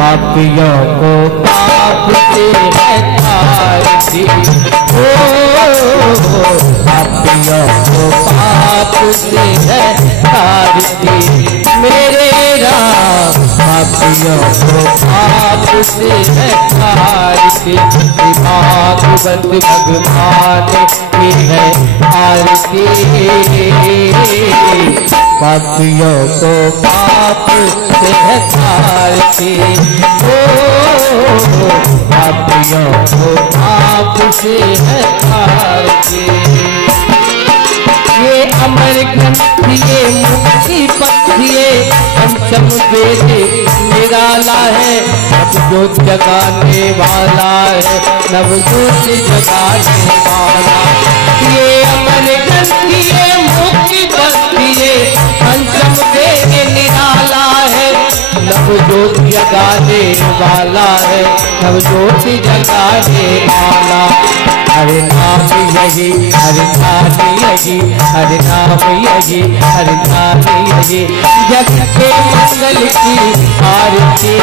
पापियों को पाप से है तारती, ओ पापियों को पाप से है तारती, मेरे राम पापियों को पाप से है तारती। भागवत भगवान की है आरती, पापियों को पाप से है तारती, ओ पापियों को पाप से है तारती। ये अमर ग्रंथ ये मुक्ति पथ ये पंचम वेद निराला है, नवजोत जगाने वाला है, नवजोत जगाने वाला। ये अमर ग्रंथ ये मुक्ति पथ ये पंचम वेद निराला है, नवजोत जगाने वाला है, नवजोत जगाने वाला। हरे नाम यही हरे नाम यही हरे नाम यही हरे नाम यही, जग के मंगल की आरती।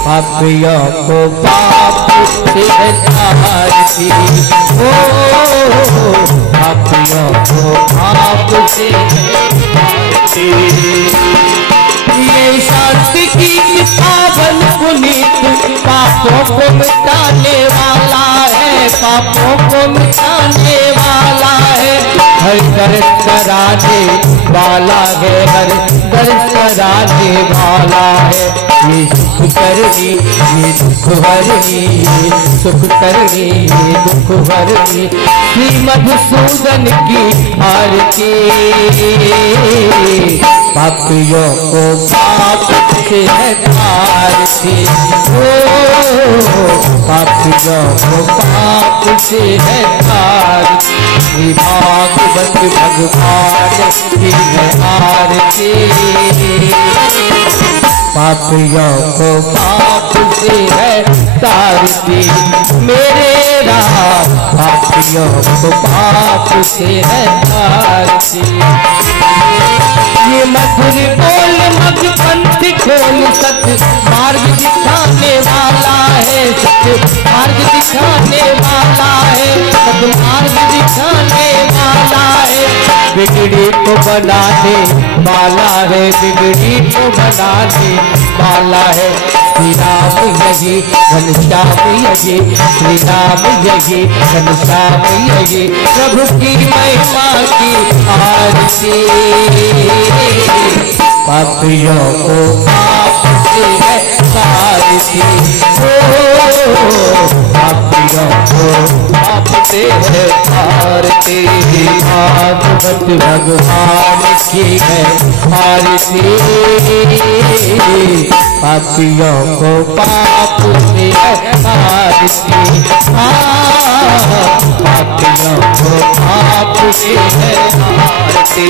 पापियों को पाप से है तारती, ओ पापियों को पाप से है तारती। ये शांति की पावन पुनीत पापों को मिटाने वाला है, पापों को मिटाने वाला है, हर दर्द कराने वाला है, हर दर्द कराने वाला है। ये सुख करनी ये दुख हरनी, ये सुख करनी ये दुख हरनी, श्री मधुसूदन की आरती। पापियों को पाप से है तारती, ओ पापियों को पाप से है तारती। भागवत भगवान की है आरती, पापियों को पाप से है तारती, मेरे राम पापियों को पाप से है तारती। ये मधुर बोल मध पंथ खोल सत मार्ग दिखाने वाला है, सत मार्ग दिखाने वाला है, सत मार्ग दिखाने वाला है। बिगड़ी को बनाने वाला है, बिगड़ी को बनाने वाला है। श्री राम यही घनश्याम यही, श्री राम यही घनश्याम यही, प्रभु की महिमा की आरती। पापियों को पाप से है तारती, ओ पापियों को पाप से है तारती। भागवत भगवान की है आरती, पापियों को पाप से है तारती, पापियों को पाप से है तारती।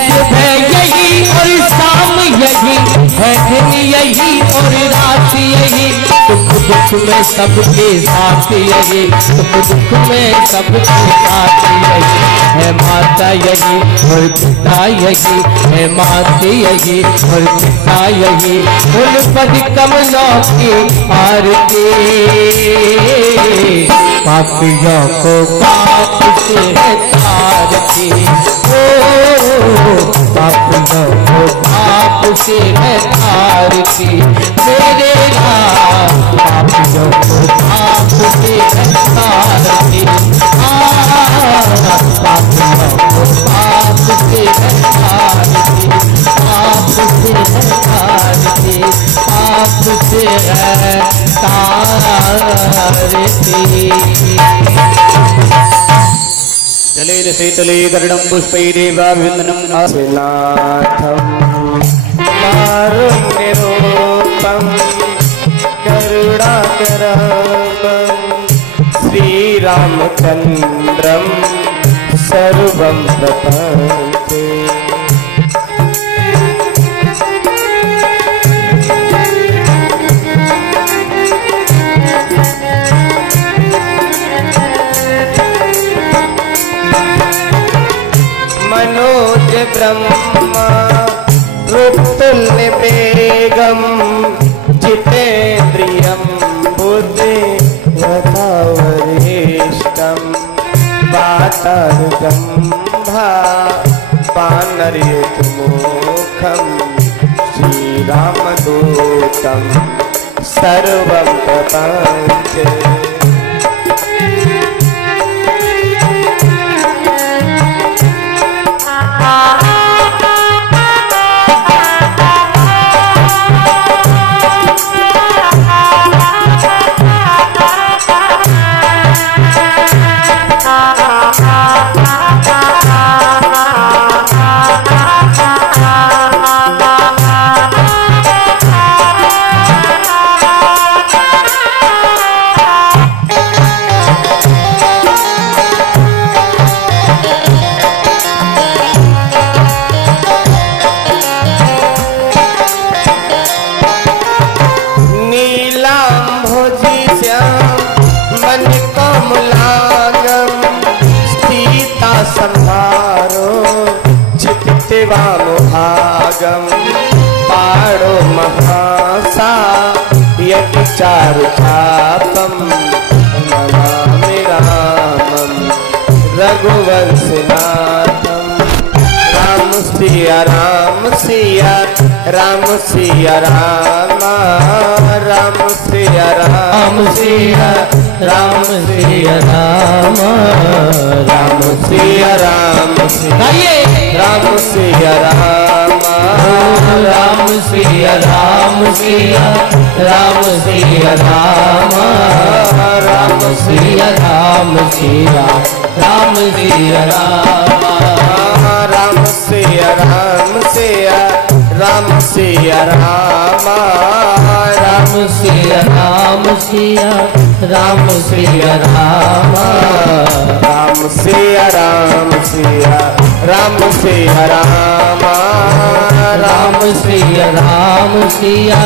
सुबह यही और शाम यही है, दिन यही और रात यही, सुख दुख में सबके साथ यही, सुख दुख में सबके साथ यही है। माता यही और पिता यही है, माते यही और पिता यही, उन पद कमलों की आरती। पापियों को पाप से है तारती, पापियों को पाप से है तारती, मेरे राम पापियों को पाप से है तारती, पापियों को पाप से है तारती, पाप से है तारती, पाप से है तारती। जलेन शीतले गर्णं पुष्पैरेवाभिवन्दनं नाथं कारुण्यरूपं करुणाकरं श्रीरामचन्द्रं सर्वं प्रपद्ये। मनोज ब्रह्मा रूपतुल्य वेगम जितेन्द्रियं बुद्धिमतावरिष्ठं वातर्गम्भा वानरयुतमुखं श्रीरामदूतं सर्वं प्रपञ्च। भागम पाड़ो महासा यति चारु चापम नमामि रामम रघुवंशनाथम। राम सिया राम सिया राम सिया राम राम सिया राम सिया राम सिया राम राम सिया राम सिया राम सिया राम राम सिया राम सिया राम सिया राम राम सिया राम सिया राम सिया राम राम सिया राम सिया राम सिया राम राम सिया राम सिया राम सिया राम राम सिया राम सिया राम सिया राम राम सिया राम सिया राम सिया राम राम सिया राम सिया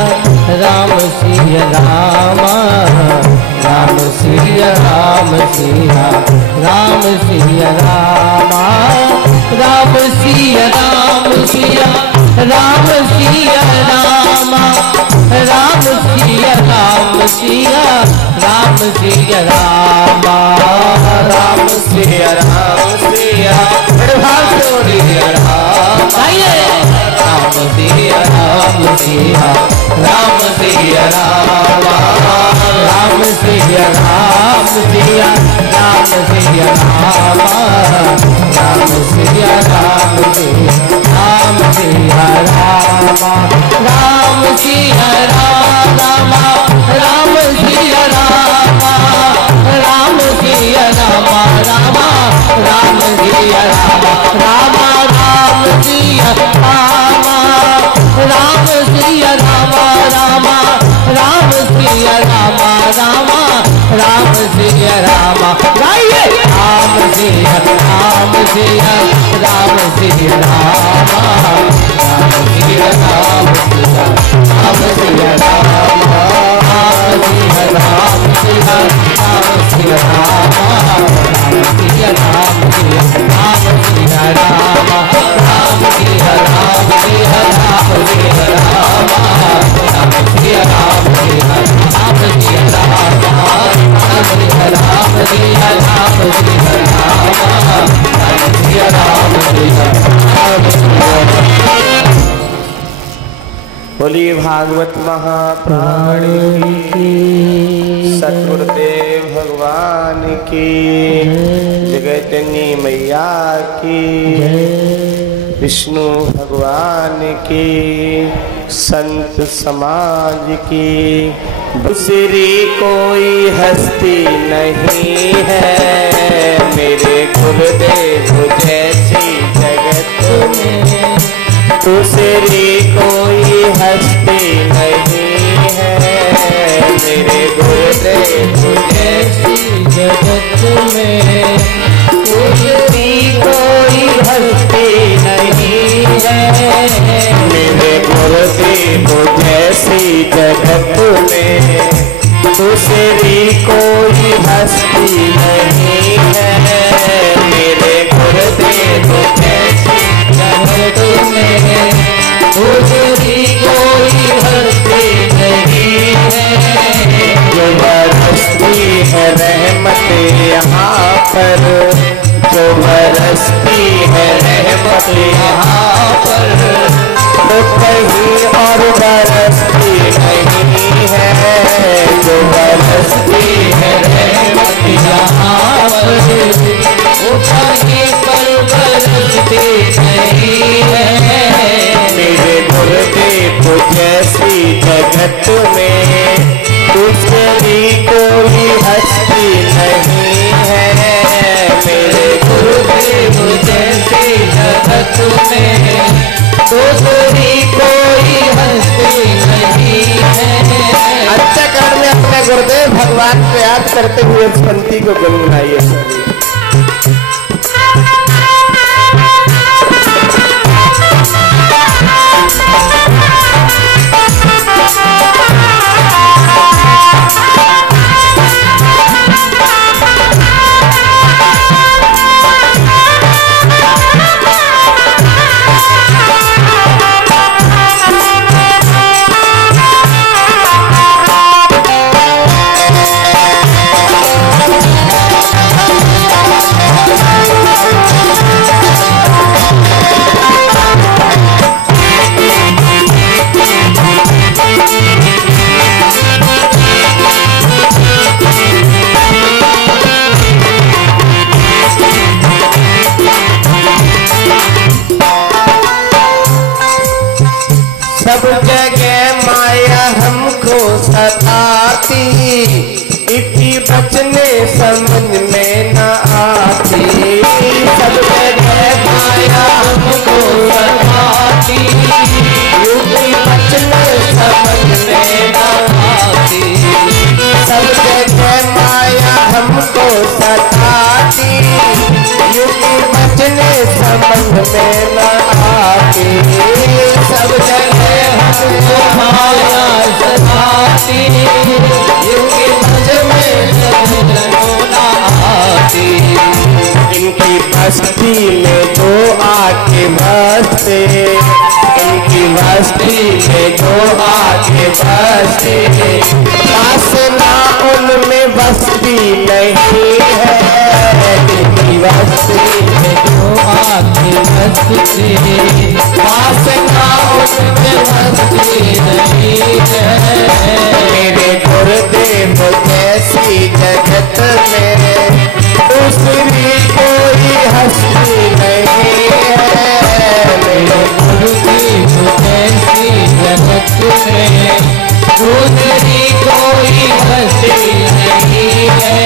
राम सिया राम राम सिया राम सिया राम सिया राम राम सिया राम सिया राम सिया राम राम सिया राम सिया राम सिया राम सिया राम सिया राम सिया राम राम सिया राम सिया राम सिया राम राम सिया राम सिया राम सिया राम राम सिया राम राम सिया राम राम सिया राम राम राम सिया राम राम राम सिया राम राम सिया राम राम राम सिया राम राम राम सिया राम गाइए राम सिया राम सिया राम सिया राम राम सिया राम सिया राम सिया राम राम सिया राम सिया राम सिया राम राम सिया राम सिया राम सिया राम राम सिया राम सिया राम सिया राम राम सिया राम सिया राम सिया राम राम सिया राम सिया राम सिया राम राम सिया राम सिया बोलिए भागवत महापुराण की, सतगुरुदेव भगवान की, जगतनी मैया की, विष्णु भगवान की, संत समाज की। दूसरी कोई हस्ती नहीं है मेरे गुरुदेव जैसी जगत में। दूसरी कोई हस्ती नहीं है मेरे गुरुदेव जैसी जगत में। दूसरी कोई हस्ती नहीं है मेरे गुरुदेव जैसी जगत में। दूसरी कोई हस्ती नहीं है मेरे गुरुदेव जैसी जगत में। दूसरी कोई पर, जो बरसती है रहमत यहाँ पर, तो कहीं और बरसती नहीं है। जो बरसती है रहमत यहाँ पर, वो कहीं पर बरसती नहीं है। मेरे गुरुदेव जैसी जगत में दूसरी कोई हस्ती नहीं है। मेरे गुरुदेव जैसी जगत में दूसरी कोई हस्ती नहीं है। अच्छा काल में अपने गुरुदेव भगवान को याद करते हुए इस पंक्ति को गुनगुनाइए। सब जगह माया हमको सताती, इसी बचने समझ में न आती। सब जगह माया हमको सताती, इसी बचने समझ में न आती। सब जगह माया हमको सताती, इसी बचने समझ में न आती। सब जगह हमको माया सताती, इनकी मज में समझ न आती। इनकी बस्ती में जो आके बसते, इनकी बस्ती में जो आके बसते, वासना उनमें बस्ती नहीं है। इनकी बस्ती में जो आके बसते, वासना उनमें बस्ती नहीं है। मेरे गुरुदेव जैसी जगत में दूसरी कोई हस्ती नहीं है। मेरे गुरुदेव जैसी जगत में दूसरी कोई हस्ती नहीं है।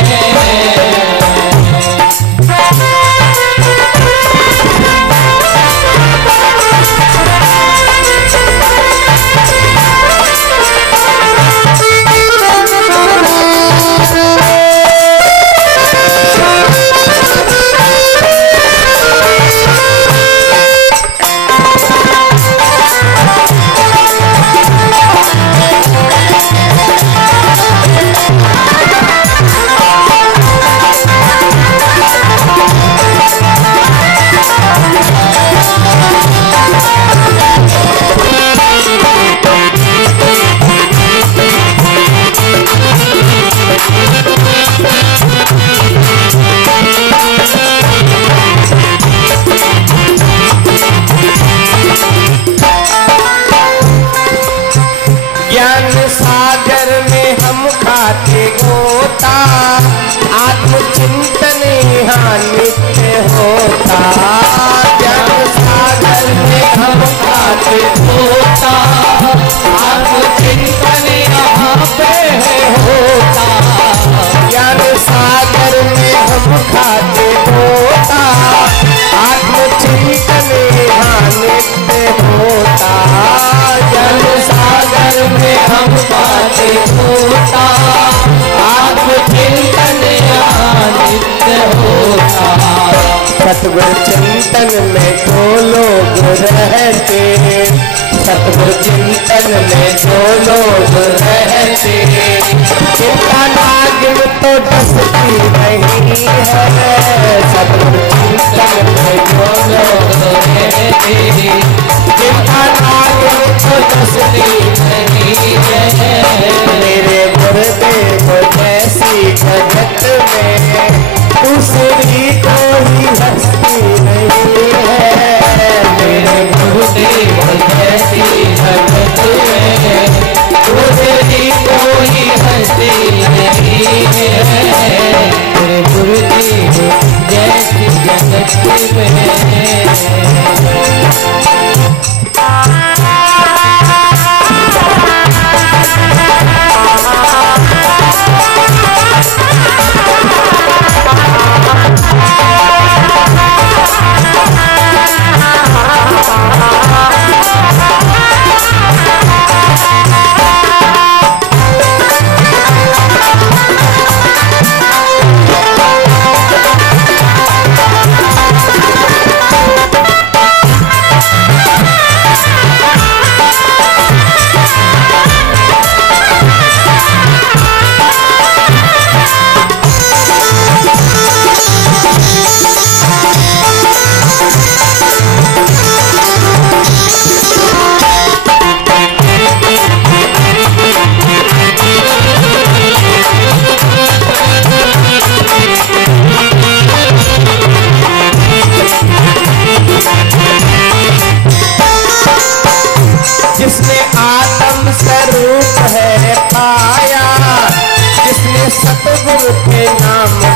सागर में हम खाते गोता, आत्मचिंतन यहाँ नित्य होता। ज्ञान सागर में हम खाते गोता, आत्मचिंतन यहाँ पे होता। ज्ञान सागर में हम खाते गोता, आत्मचिंतन यहाँ नित्य होता। ज्ञान सागर में हम खाते गोता, आत्मचिंतन यहाँ नित्य होता। सतगुरु चिंतन में जो लोग रहते, सतगुरु चिंतन में जो लोग रहते, चिंता नागिन तो डसती नहीं है। सतगुरु चिंतन में जो लोग रहते, चिंता नागिन तो डसती नहीं है। मेरे गुरुदेव जैसी जगत में दूसरी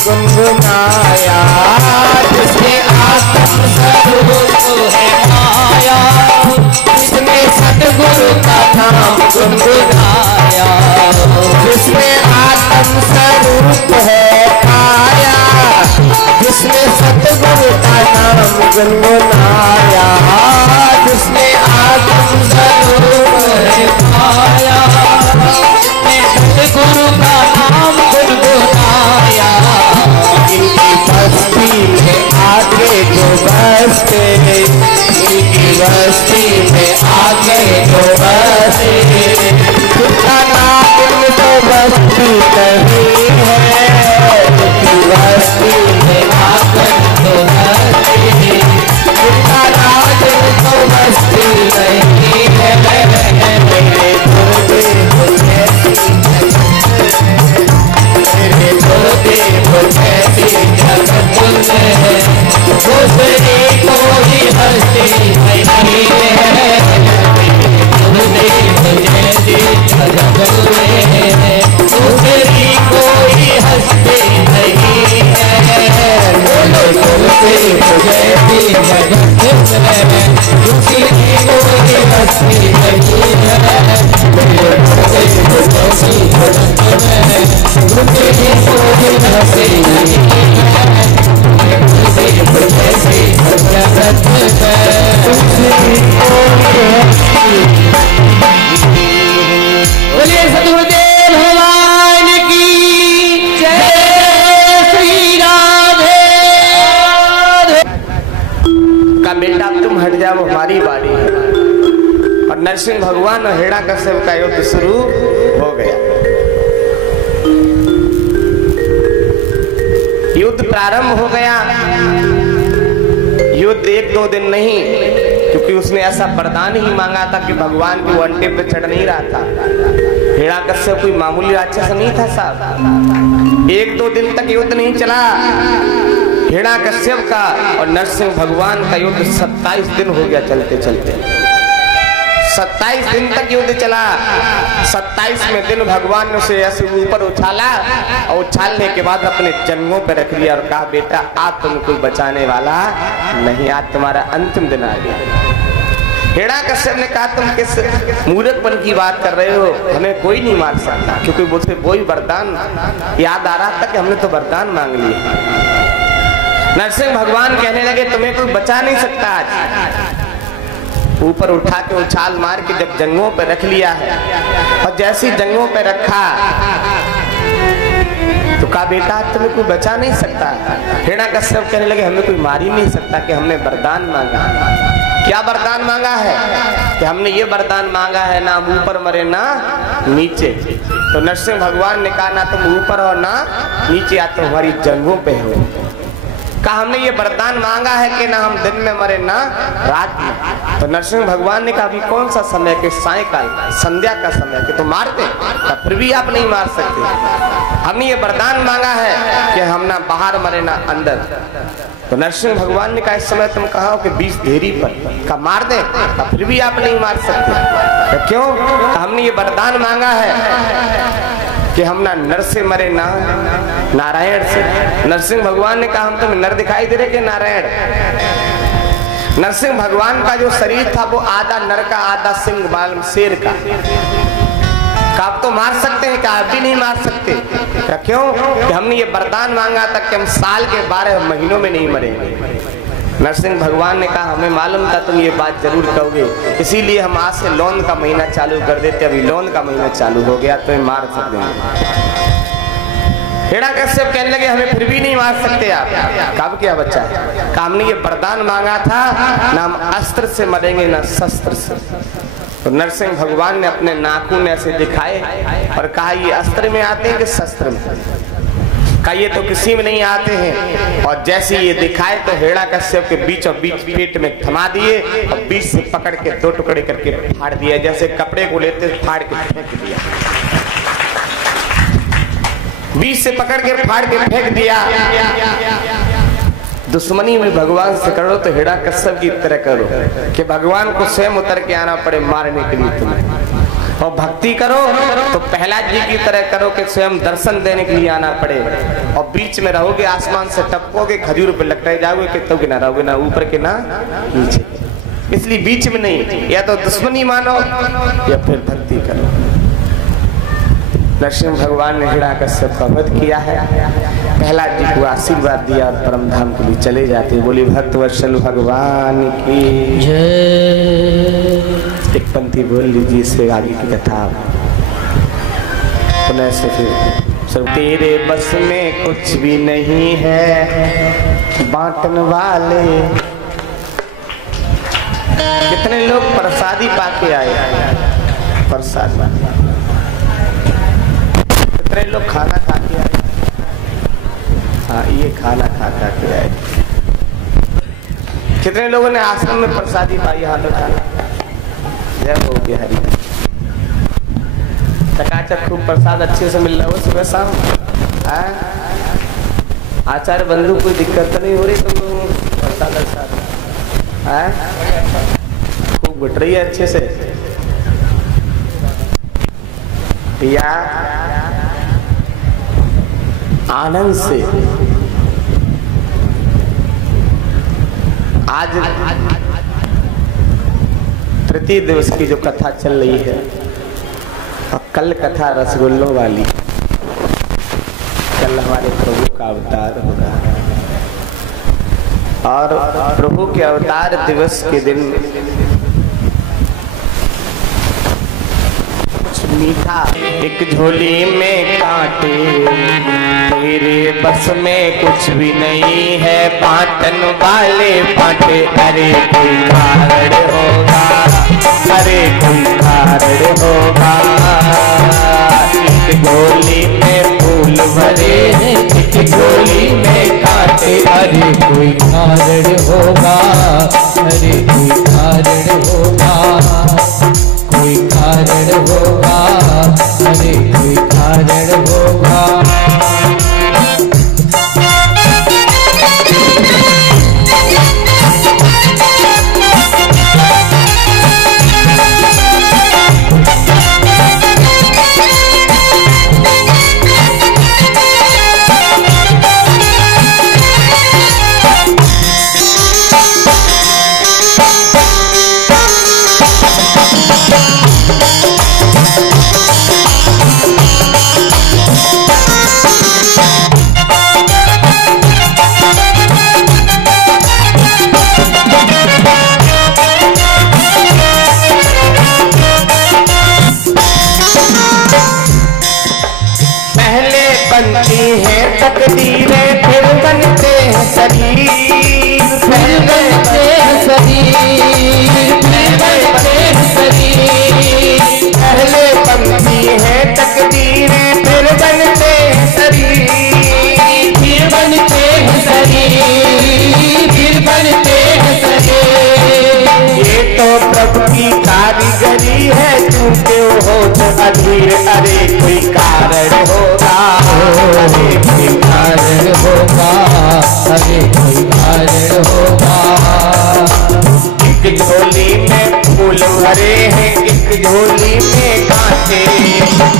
गुनगुनाया, जिसके आत्म स्वरूप है माया, जिसने सतगुरु का नाम गुनगुनाया, जिसने आत्म स्वरूप है पाया, जिसने सतगुरु का नाम गुनगुनाया, जिसने आत्म स्वरूप है पाया, जिसने सतगुरु का नाम गुनगुनाया, इनकी बस्ती में आगे जो बसते, इनकी बस्ती में आगे जो बसते, उनका नाम तो बस्ती कहीं है, इनकी बस्ती में आगे जो बसते, उनका नाम तो बस्ती नहीं है। मेरे गुरुदेव मेरे गुरुदेव जैसी जगत में दूसरी कोई हस्ती नहीं है, गुरुदेव जैसी जगत में दूसरी कोई हस्ती नहीं है, गुरुदेव जैसी जगत में दूसरी कोई हस्ती नहीं है, गुरुदेव जैसी जगत में दूसरी कोई हस्ती नहीं है, बोलिए सतगुरुदेव भगवान की जय, श्री राधे। का बेटा तुम हट जाओ, हमारी बारी है। और नरसिंह भगवान और हिरण्यकश्यप का युद्ध शुरू हो गया। युद्ध प्रारंभ हो गया। युद्ध 1-2 दिन नहीं, क्योंकि उसने ऐसा वरदान ही मांगा था कि भगवान के अंटे पे चढ़ नहीं रहा था। हिरण्यकश्यप कोई मामूली राक्षस नहीं था साहब। 1-2 दिन तक युद्ध नहीं चला। हिरण्यकश्यप का और नरसिंह भगवान का युद्ध 27 दिन हो गया चलते चलते। 27 दिन तक युद्ध चला। 27वें दिन भगवान ने उसे ऐसे ऊपर उछाला और उछालने के बाद अपने जंघों पर रख लिया और कहा, बेटा आज तुम कोई बचाने वाला नहीं, आज तुम्हारा अंतिम दिन आ गया। हिरण्यकश्यप ने कहा, तुम किस मूर्खपन की बात कर रहे हो, हमें कोई नहीं मार सकता। क्योंकि मुझे वही वरदान याद आ रहा था कि हमने तो वरदान मांग लिया। नरसिंह भगवान कहने लगे, तुम्हें कोई बचा नहीं सकता आज। ऊपर उठा के उछाल मार के जब जंघों पे रख लिया है और जैसी जंघों पे रखा तो कहा, बेटा तुम्हें कोई बचा नहीं सकता। हिरण्यकश्यप कहने लगे, हमें कोई मार ही नहीं सकता कि हमने वरदान मांगा। क्या वरदान मांगा है? कि हमने ये वरदान मांगा है, ना हम ऊपर मरे ना नीचे। तो नरसिंह भगवान ने कहा, ना तुम ऊपर हो ना नीचे, या तो हमारी जंघों पे हो। कहा, हमने ये वरदान मांगा है कि ना हम दिन में मरे ना रात में। तो नरसिंह भगवान ने कहा, अभी कौन सा समय के सायकाल संध्या का समय कि तो मार दे, फिर भी आप नहीं मार सकते। हमने ये वरदान मांगा है कि हम ना बाहर मरे ना अंदर। तो नरसिंह भगवान ने कहा, इस समय तुम कहा हो कि 20 देरी पर का मार दे, फिर भी आप नहीं मार सकते। तो क्यों? हमने ये वरदान मांगा है कि हम ना नर से मरे ना नारायण से। नरसिंह भगवान ने कहा, हम तुम्हें नर दिखाई दे रहे कि नारायण? नरसिंह भगवान का जो शरीर था वो आधा नर का आधा सिंह बाल शेर का। आप तो मार सकते हैं, क्या आप भी नहीं मार सकते? क्या क्यों? कि हमने ये वरदान मांगा था कि हम साल के 12 महीनों में नहीं मरेंगे। नरसिंह भगवान ने कहा, हमें मालूम था तुम ये बात जरूर कहोगे, इसीलिए हम आज से लौन का महीना चालू कर देते। अभी लौन का महीना चालू हो गया, तुम्हें मार सकते हैं। हिरण्यकश्यप कहने लगे, हमें फिर भी नहीं मार सकते आप। कब क्या बच्चा है? हमने ये वरदान मांगा था, ना हम अस्त्र से मरेंगे ना शस्त्र से। तो नरसिंह भगवान ने अपने नाखून ऐसे दिखाए और कहा, ये अस्त्र में आते हैं कि शस्त्र में? कहा, ये तो किसी में नहीं आते हैं। और जैसे ये दिखाए तो हिरण्यकश्यप के बीचों बीच पेट में थमा दिए और बीच से पकड़ के 2 टुकड़े करके फाड़ दिया, जैसे कपड़े को लेते फाड़ के फेंक दिया। बीच से पकड़ के फाड़ के फेंक दिया। दुश्मनी में भगवान से करो तो हिरण्यकश्यप की तरह करो कि भगवान को स्वयं उतर के आना पड़े मारने के लिए तुम्हें। और भक्ति करो तो प्रहलाद जी की तरह करो कि स्वयं दर्शन देने के लिए आना पड़े, और बीच में रहोगे, आसमान से टपकोगे, खजूर पे लटक जाओगे, कितों के ना रहोगे, ना ऊपर के ना नीचे। इसलिए बीच में नहीं, या तो दुश्मनी मानो या फिर भक्ति करो। नरसिंह भगवान ने हिरण्यकश्यप का वध किया है, प्रहलाद जी को आशीर्वाद दिया और परम धाम के लिए चले जाते। बोली भक्त वत्सल भगवान की जय। एक पंक्ति बोल लीजिए, इससे आगे की कथा पुनः से फिर। सब तेरे बस में कुछ भी नहीं है बांटन वाले। कितने लोग प्रसादी पाके आए, प्रसाद कितने लोग खाना खा के आए। हाँ, ये खाना खा के आए। कितने लोगों ने आश्रम में प्रसादी पाई, हाथ उठाना। जय हो बिहारी। चकाचक खूब प्रसाद अच्छे से मिल रहा हो सुबह शाम। आचार्य बंधु कोई दिक्कत तो नहीं हो रही तुम प्रसाद खूब घुट रही है अच्छे से। या आनंद से आज तृतीय दिवस की जो कथा चल रही है, और कल कथा रसगुल्लों वाली। कल हमारे प्रभु का अवतार होगा, और प्रभु के अवतार दिवस के दिन कुछ मीठा। एक झोली में कांटे तेरे बस में कुछ भी नहीं है बांटन वाले बांटे। अरे कोई कारण होगा, अरे कोई कारण होगा। एक झोली में फूल भरे, एक झोली में कांटे। अरे कोई कारण होगा, अरे कोई कारण होगा, कोई कारण होगा, अरे कोई कारण होगा। तकदीरें फिर बनते हैं शरीर, फिर बनते हैं शरीर, फिर बनते हैं शरीर। पहले बनती है तकदीरें फिर बनते हैं शरीर, फिर बनते हैं शरीर, फिर बनते हैं शरीर। ये तो प्रभु की कारीगरी है, तू क्यों हो तो अधीर। अरे कोई कारण होगा, अरे कोई कारण होगा, अरे कोई कारण होगा। एक झोली में फूल भरे हैं, एक झोली में कांटे।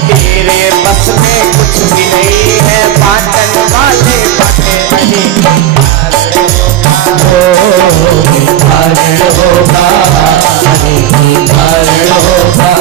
तेरे बस में कुछ भी नहीं है बांटन वाले बांटे। अरे कोई कारण होगा, अरे कोई कारण होगा।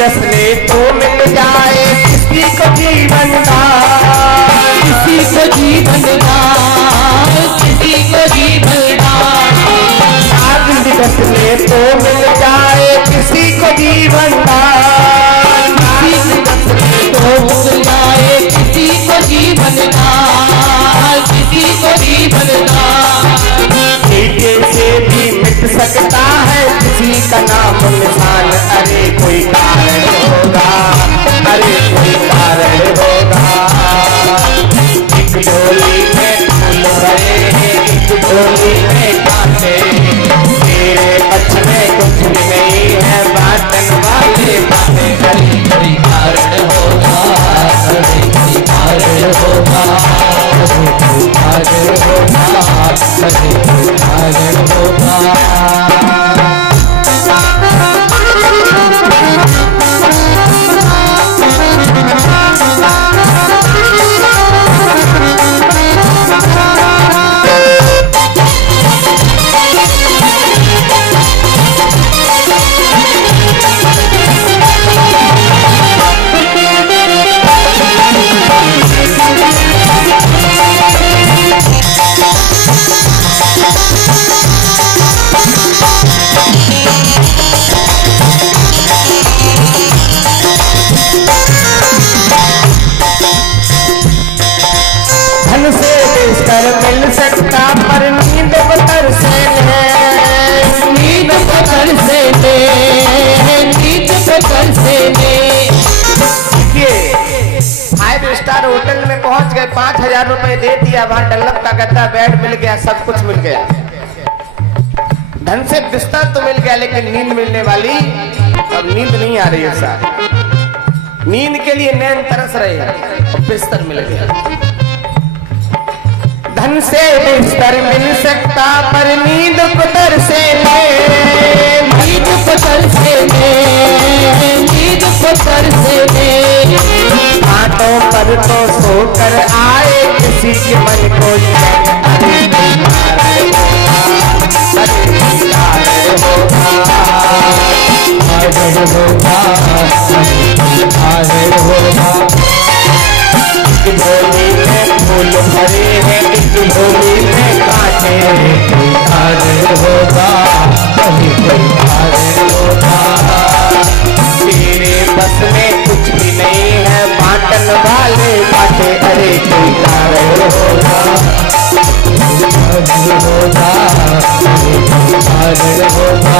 दस ले तो मिल जाए किसी को जीवन दान, किसी को जीवन दान, किसी को जीवन दान। आदमी दस ले तो मिल जाए किसी को जीवन दान, किसी को दस ले तो मिल जाए किसी को जीवन दान, किसी को जीवन दान। नीचे से भी मिट सकता है किसी का नाम निशान, अरे कोई कारण होगा, अरे कोई कारण होगा। एक झोली में फूल भरे हैं, एक झोली में कांटे, तेरे पक्ष में कुछ भी नहीं है, बाटन वाले बातें। अरे कोई कारण होगा, अरे कोई कारण होगा, अरे कोई कारण होगा, अरे कोई कारण होगा। धन से बेचकर मिल सकता पर नींद बतर से ले, नींद पकड़ से ले, नींद पकड़ से ले। देखिए 5 स्टार होटल में पहुंच गए, 5000 रुपए दे दिया, वहां डल्लप का गद्दा बेड मिल गया, सब कुछ मिल गया, धन से बिस्तर तो मिल गया, लेकिन नींद मिलने वाली अब नींद नहीं आ रही है साहब। नींद के लिए नैन तरस रहे हैं और बिस्तर मिल गया। धन से बिस्तर मिल सकता पर नींद पुतर से ले, नींद पकड़ से ले, नींद पकड़ से ले। हाथों पर तो सोकर आए किसी के मन को चैन, अरे कारण होगा, अरे कारण होगा, कारण होगा, कारण होगा। एक झोली में फूल भरे हैं, एक झोली में कांटे, कोई कारण होगा, कोई कारण होगा। तेरे बस में कुछ भी नहीं है, बांटन वाले बाटे, अरे कोई कारण होगा, कारण होगा, कारण होगा।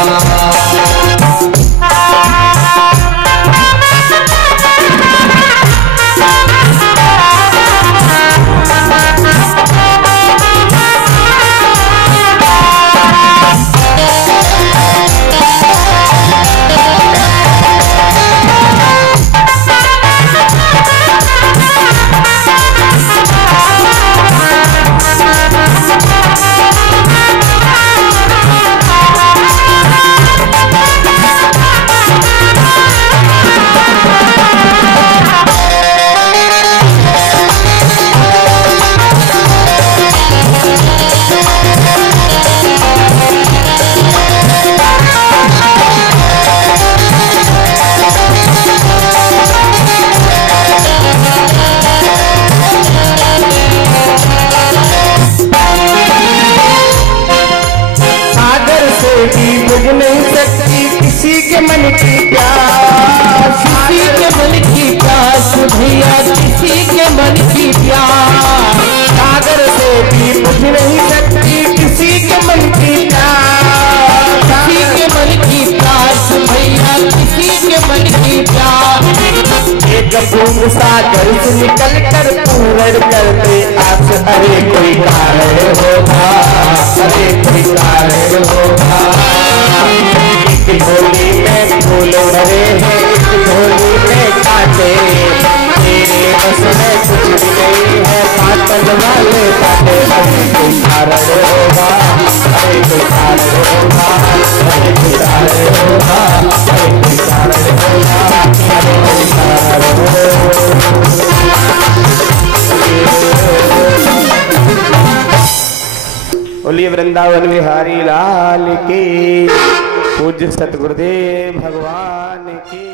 बुझ नहीं सकती किसी के मन की प्यास, किसी के मन की प्यास भैया, किसी के मन की प्यास। सागर से भी बुझ नहीं सकती किसी के मन की प्यास, किसी के मन की प्यास भैया, किसी के मन की प्यास। एक बूंद सागर से निकल कर पूर्ण करते आस, अरे कोई कारण होगा, अरे कोई कारण होगा। एक झोली में फूल भरे हैं, एक झोली में कांटे, तेरे बस में कुछ भी नहीं है, बाटन वाले बाटे, अरे कोई कारण होगा, अरे कोई कारण होगा, अरे कोई कारण होगा, अरे कोई कारण होगा, अरे कोई कारण होगा। बोलिए वृंदावन बिहारी लाल की, पूज्य सतगुरुदेव भगवान की।